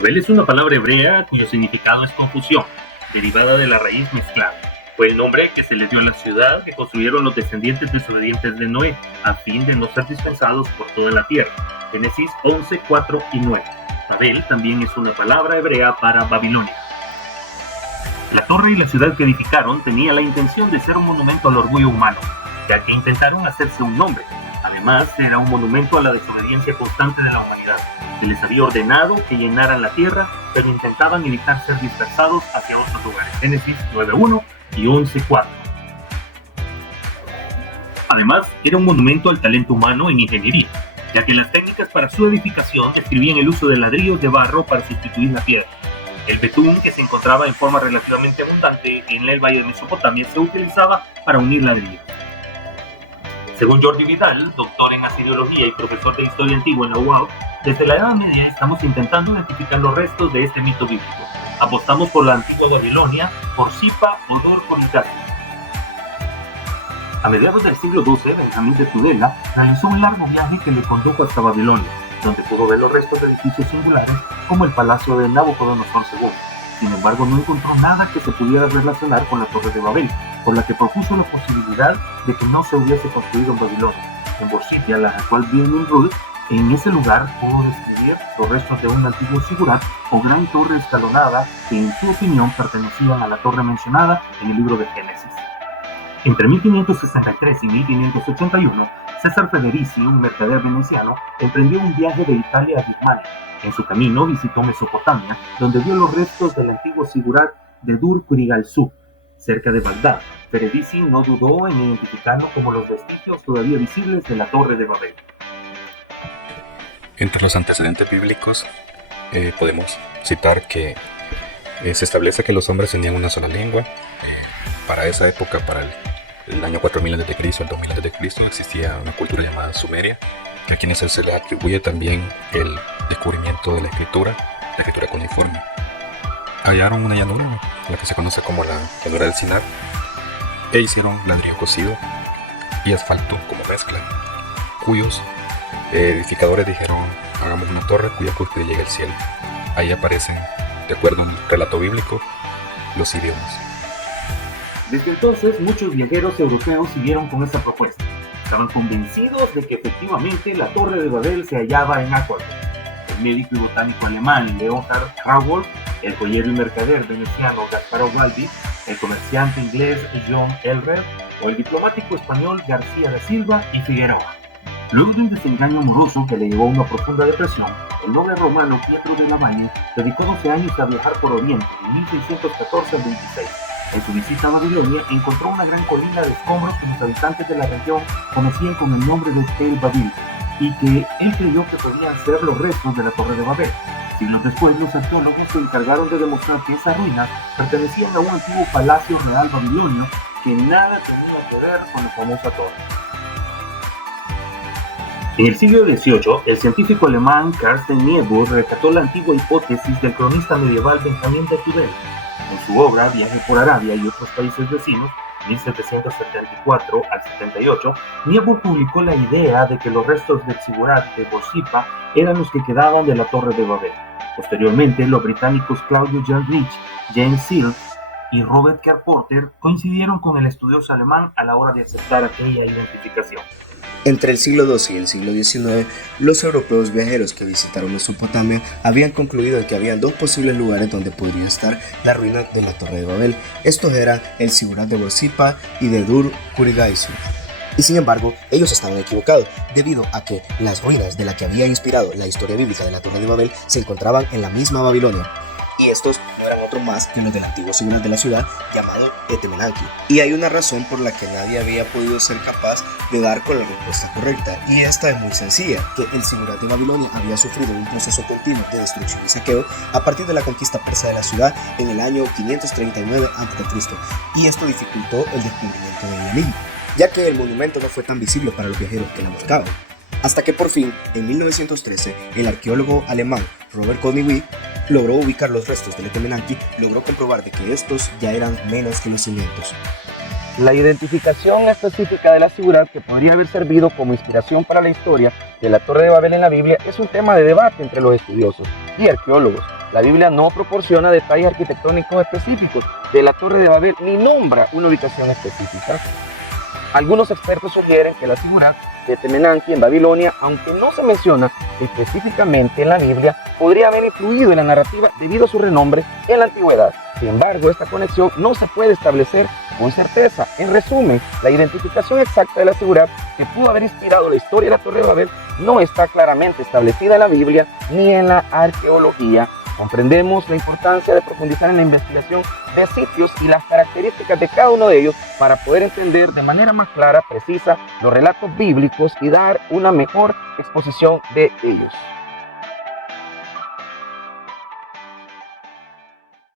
Babel es una palabra hebrea cuyo significado es confusión, derivada de la raíz mezclada. Fue el nombre que se le dio a la ciudad que construyeron los descendientes desobedientes de Noé, a fin de no ser dispensados por toda la tierra. Génesis 11, 4 y 9. Babel también es una palabra hebrea para Babilonia. La torre y la ciudad que edificaron tenía la intención de ser un monumento al orgullo humano, ya que intentaron hacerse un nombre. Además, era un monumento a la desobediencia constante de la humanidad. Se les había ordenado que llenaran la tierra, pero intentaban evitar ser dispersados hacia otros lugares. Génesis 9.1 y 11.4. Además, era un monumento al talento humano en ingeniería, ya que las técnicas para su edificación describían el uso de ladrillos de barro para sustituir la piedra. El betún, que se encontraba en forma relativamente abundante en el valle de Mesopotamia, se utilizaba para unir ladrillos. Según Jordi Vidal, doctor en asiriología y profesor de historia antigua en la UAB, desde la Edad Media estamos intentando identificar los restos de este mito bíblico. Apostamos por la antigua Babilonia, por Sipa o Dor-Kurilkasi. A mediados del siglo XII, Benjamín de Tudela realizó un largo viaje que le condujo hasta Babilonia, donde pudo ver los restos de edificios singulares como el palacio de Nabucodonosor II. Sin embargo, no encontró nada que se pudiera relacionar con la Torre de Babel, por la que propuso la posibilidad de que no se hubiese construido en Babilonia. En Borsitia, la actual Nimrud, en ese lugar pudo describir los restos de un antiguo zigurat o gran torre escalonada que en su opinión pertenecían a la torre mencionada en el libro de Génesis. Entre 1563 y 1581, César Federici, un mercader veneciano, emprendió un viaje de Italia a Birmania. En su camino visitó Mesopotamia, donde vio los restos del antiguo zigurat de Dur-Kurilkasi, cerca de Bagdad. Federici no dudó en identificarlo como los vestigios todavía visibles de la Torre de Babel. Entre los antecedentes bíblicos podemos citar que se establece que los hombres tenían una sola lengua. Para esa época, para el año 4000 a.C., el 2000 a.C., existía una cultura llamada Sumeria, a quienes se les atribuye también el descubrimiento de la escritura cuneiforme. Hallaron una llanura, la que se conoce como la llanura del Sinar, e hicieron ladrillo cocido y asfalto como mezcla, cuyos edificadores dijeron: hagamos una torre cuya cúspide llegue al cielo. Ahí aparecen, de acuerdo a un relato bíblico, los idiomas. Desde entonces, muchos viajeros europeos siguieron con esta propuesta. Estaban convencidos de que efectivamente la Torre de Babel se hallaba en Aquador. El médico y botánico alemán Leonhard Rauwolf, el joyero y mercader veneciano Gasparo Galdi, el comerciante inglés John Elrer o el diplomático español García da Silva y Figueroa. Luego de un desengaño amoroso que le llevó a una profunda depresión, el noble romano Pietro de la Valle dedicó 12 años a viajar por Oriente, de 1614 al 26. En su visita a Babilonia encontró una gran colina de escombros que los habitantes de la región conocían con el nombre de Tel Babil, y que él creyó que podían ser los restos de la Torre de Babel. Siglos después, los arqueólogos se encargaron de demostrar que esas ruinas pertenecían a un antiguo palacio real babilonio que nada tenía que ver con la famosa torre. En el siglo XVIII, el científico alemán Carsten Niebuhr rescató la antigua hipótesis del cronista medieval Benjamín de Tudela. En su obra Viaje por Arabia y otros países vecinos, 1774 al 78, Niebuhr publicó la idea de que los restos del zigurat de Borsippa eran los que quedaban de la Torre de Babel. Posteriormente, los británicos Claudio Jan Rich, James Searle y Robert Kerr Porter coincidieron con el estudioso alemán a la hora de aceptar aquella identificación. Entre el siglo XII y el siglo XIX, los europeos viajeros que visitaron Mesopotamia habían concluido en que había dos posibles lugares donde podría estar la ruina de la Torre de Babel. Estos eran el zigurat de Borsippa y de Dur-Kurilkasi. Y sin embargo, ellos estaban equivocados, debido a que las ruinas de la que había inspirado la historia bíblica de la Torre de Babel se encontraban en la misma Babilonia. Y estos no eran otro más que los del antiguo zigurat de la ciudad llamado Etemenanki. Y hay una razón por la que nadie había podido ser capaz de dar con la respuesta correcta, y esta es muy sencilla: que el zigurat de Babilonia había sufrido un proceso continuo de destrucción y saqueo a partir de la conquista persa de la ciudad en el año 539 a.C., y esto dificultó el descubrimiento del enigma, ya que el monumento no fue tan visible para los viajeros que la buscaban. Hasta que por fin, en 1913, el arqueólogo alemán Robert Koenig logró ubicar los restos del Etemenanki, logró comprobar de que estos ya eran menos que los cimientos. La identificación específica de la zigurat, que podría haber servido como inspiración para la historia de la Torre de Babel en la Biblia, es un tema de debate entre los estudiosos y arqueólogos. la Biblia no proporciona detalles arquitectónicos específicos de la Torre de Babel ni nombra una ubicación específica. Algunos expertos sugieren que la Sigurat de Temenanki en Babilonia, aunque no se menciona específicamente en la Biblia, podría haber influido en la narrativa debido a su renombre en la antigüedad. Sin embargo, esta conexión no se puede establecer con certeza. En resumen, la identificación exacta de la Sigurat que pudo haber inspirado la historia de la Torre de Babel no está claramente establecida en la Biblia ni en la arqueología. Comprendemos la importancia de profundizar en la investigación de sitios y las características de cada uno de ellos para poder entender de manera más clara, precisa, los relatos bíblicos y dar una mejor exposición de ellos.